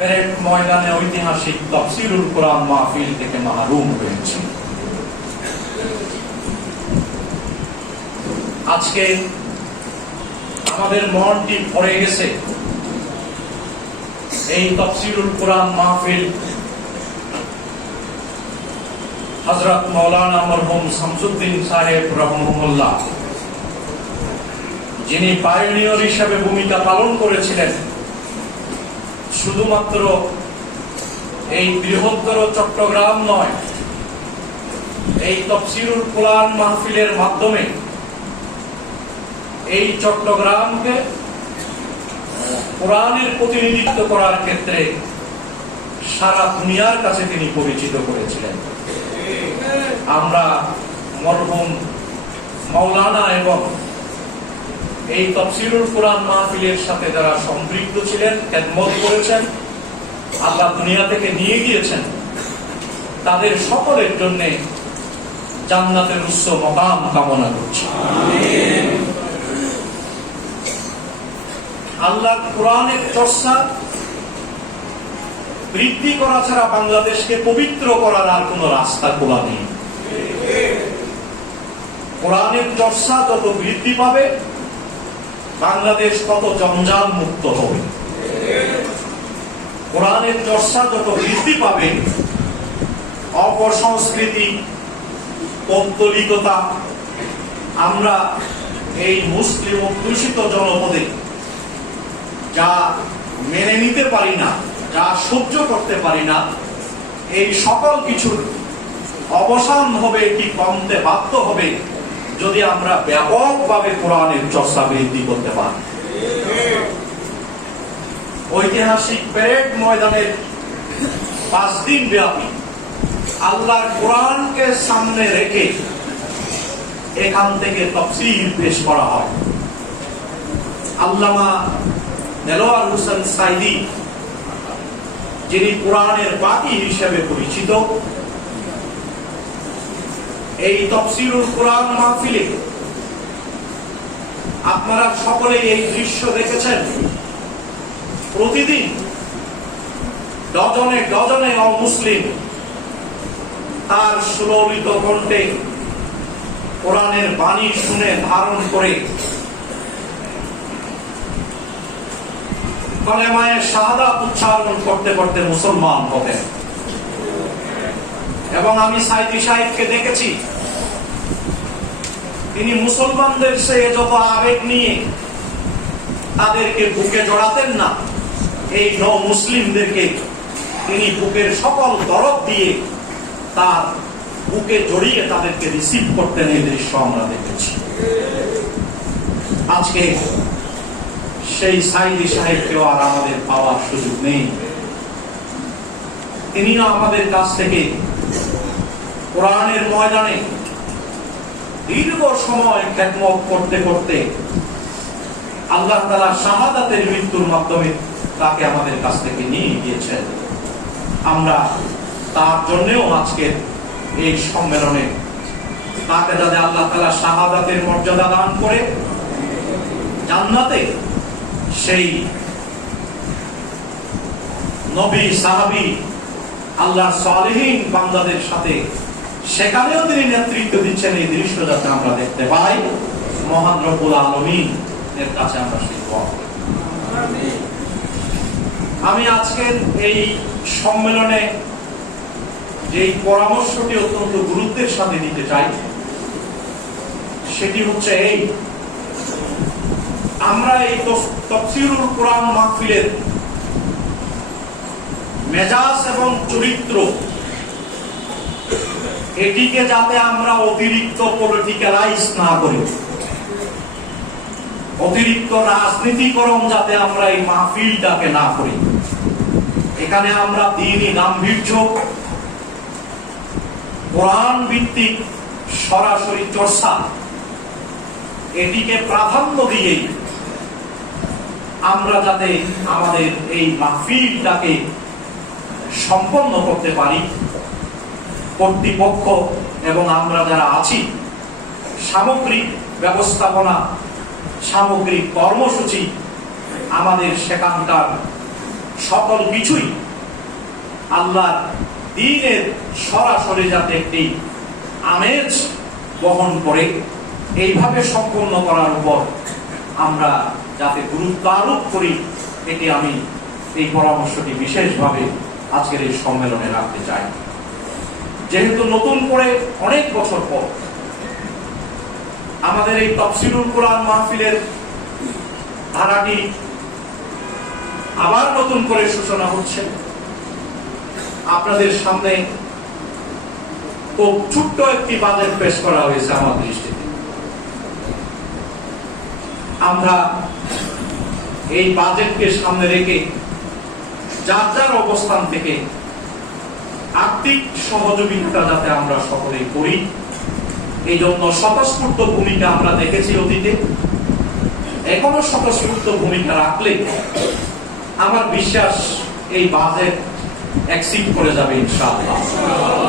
ময়দানে ঐতিহাসিক তফসিলুল কোরআন মাহফিল থেকে মাহরুম হয়েছে। আজকে আমাদের মনটি ভরে গেছে। এই তফসিলুল কোরআন মাহফিল হজরত মৌলানা মরহুম শামসুদ্দিন সাহেব রহমুল্লাহ যিনি পায়োনিয়র হিসেবে ভূমিকা পালন করেছিলেন। শুধুমাত্র এই বৃহত্তর চট্টগ্রাম নয়, এই তফসিরুল কোরআন মাহফিলের মাধ্যমে এই চট্টগ্রামকে কোরআনের প্রতিনিধিত্ব করার ক্ষেত্রে সারা দুনিয়ার কাছে তিনি পরিচিত করেছিলেন। আমরা মরহুম মাওলানা এবং এই তফসিরুল কোরআন মাহফিলের সাথে যারা সম্পৃক্ত ছিলেন, খেদমত করেছেন, আল্লাহ দুনিয়া থেকে নিয়ে গিয়েছেন, তাদের সকলের জন্য জান্নাতের উচ্চ মকাম কামনা করছি। আল্লাহ কোরআনের চর্চা বৃদ্ধি করা ছাড়া বাংলাদেশকে পবিত্র করার আর কোন রাস্তা খোলা নেই। কোরআনের চর্চা যত বৃদ্ধি পাবে বাংলাদেশ তত জঞ্জাল মুক্ত হবে? কোরআনের চর্চা যত বৃদ্ধি পাবে, অপসংস্কৃতি, পৌত্তলিকতা, আমরা এই মুসলিম অধ্যুষিত জনপদে যা মেনে নিতে পারি না, যা সহ্য করতে পারি না, এই সকল কিছুর অবসান হবে কি কমতে বাধ্য হবে? যদি আমরা ব্যাপকভাবে কোরআনের চর্চা বৃদ্ধি করতে পারি। ঐতিহাসিক প্যারেড ময়দানের পাঁচ দিন ব্যাপী আল্লাহর কোরআনকে সামনে রেখে এখান থেকে তফসিল পেশ করা হয়। আল্লামা দেলোয়ার হোসেন সাইদি, যিনি কোরআনের বাকি হিসেবে পরিচিত এই তফসিরুল কোরআন মাহফিলে আপনারা সকলেই এই দৃশ্য দেখেছেন। প্রতিদিন ডজনে ডজনে অমুসলিম তার সুললিত কণ্ঠে কোরআনের বাণী শুনে ধারণ করে কলেমায়ের শাহাদাত উচ্চারণ করতে করতে মুসলমান হতেন। এবং আমি সাইদি সাহেবকে দেখেছি। তিনি মুসলমানদের সে যত আবেগ নিয়ে তাদেরকে বুকে জড়াতেন না, এই ন মুসলিমদেরকে তিনি বুকের সকল দরদ দিয়ে তার বুকে জড়িয়ে তাদেরকে রিসিভ করতেন এই দৃশ্য আমরা দেখেছি। আজকে সেই সাইদি সাহেবকেও আর আমাদের পাওয়ার সুযোগ নেই। তিনিও আমাদের কাছ থেকে কোরআনের ময়দানে দীর্ঘ সময় খ্যাতমত করতে করতে আল্লাহ তালা শাহাদাতের মৃত্যুর মাধ্যমে তাকে আমাদের কাছ থেকে নিয়ে গিয়েছেন। আমরা তার জন্যেও আজকের এই সম্মেলনে তাকে যাতে আল্লাহ তালা শাহাদাতের মর্যাদা দান করে, জান্নাতে সেই নবী সাহাবি আল্লাহ সালেহীন বান্দাদের সাথে সেখানেও তিনি নেতৃত্ব দিচ্ছেন এই দৃশ্য যাতে আমরা দেখতে পাই মহান রব্বুল আলমিন এর কাছে আমরা করি। আমি আজকের এই সম্মেলনে যে পরামর্শটি অত্যন্ত গুরুত্বের সাথে নিতে চাই, সেটি হচ্ছে এই, আমরা এই তফ- তফসিরুল কোরআন মাহফিলের মেজাজ এবং চরিত্র এটিকে যাতে আমরা অতিরিক্ত পলিটিক্যালাইজ না করি। অতিরিক্ত রাজনীতিকরণ যাতে আমরা এই মাহফিলটাকে না করি। এখানে আমরা দিনই গাম্ভীর্য কোরআন ভিত্তিক সরাসরি চর্চা, এটিকে প্রাধান্য দিয়েই আমরা যাতে আমাদের এই মাহফিলটাকে সম্পন্ন করতে পারি। কর্তৃপক্ষ এবং আমরা যারা আছি, সামগ্রিক ব্যবস্থাপনা, সামগ্রিক কর্মসূচি, আমাদের সেখানকার সকল কিছুই আল্লাহ দিনের সরাসরি যাতে একটি আমেজ বহন করে, এইভাবে সম্পন্ন করার উপর আমরা যাতে গুরুত্ব আরোপ করি, এটি আমি এই পরামর্শটি বিশেষভাবে আজকের এই সম্মেলনে রাখতে চাই। যেহেতু নতুন করে অনেক বছর পর আমাদের এই তফসিলুল কোরআন মাহফিলের ধারাটি আবার নতুন করে সূচনা হচ্ছে। আপনাদের সামনে খুব ছোট্ট একটি বাজেট পেশ করা হয়েছে আমার দৃষ্টিতে। আমরা এই বাজেটকে সামনে রেখে যার যার অবস্থান থেকে আর্থিক সহযোগিতা যাতে আমরা সকলেই করি এই জন্য স্বতঃস্ফূর্ত ভূমিকা আমরা দেখেছি অতীতে। এখনও স্বতঃস্ফূর্ত ভূমিকা রাখলে আমার বিশ্বাস এই বাজেট এক্সিট করে যাবে ইনশাআল্লাহ।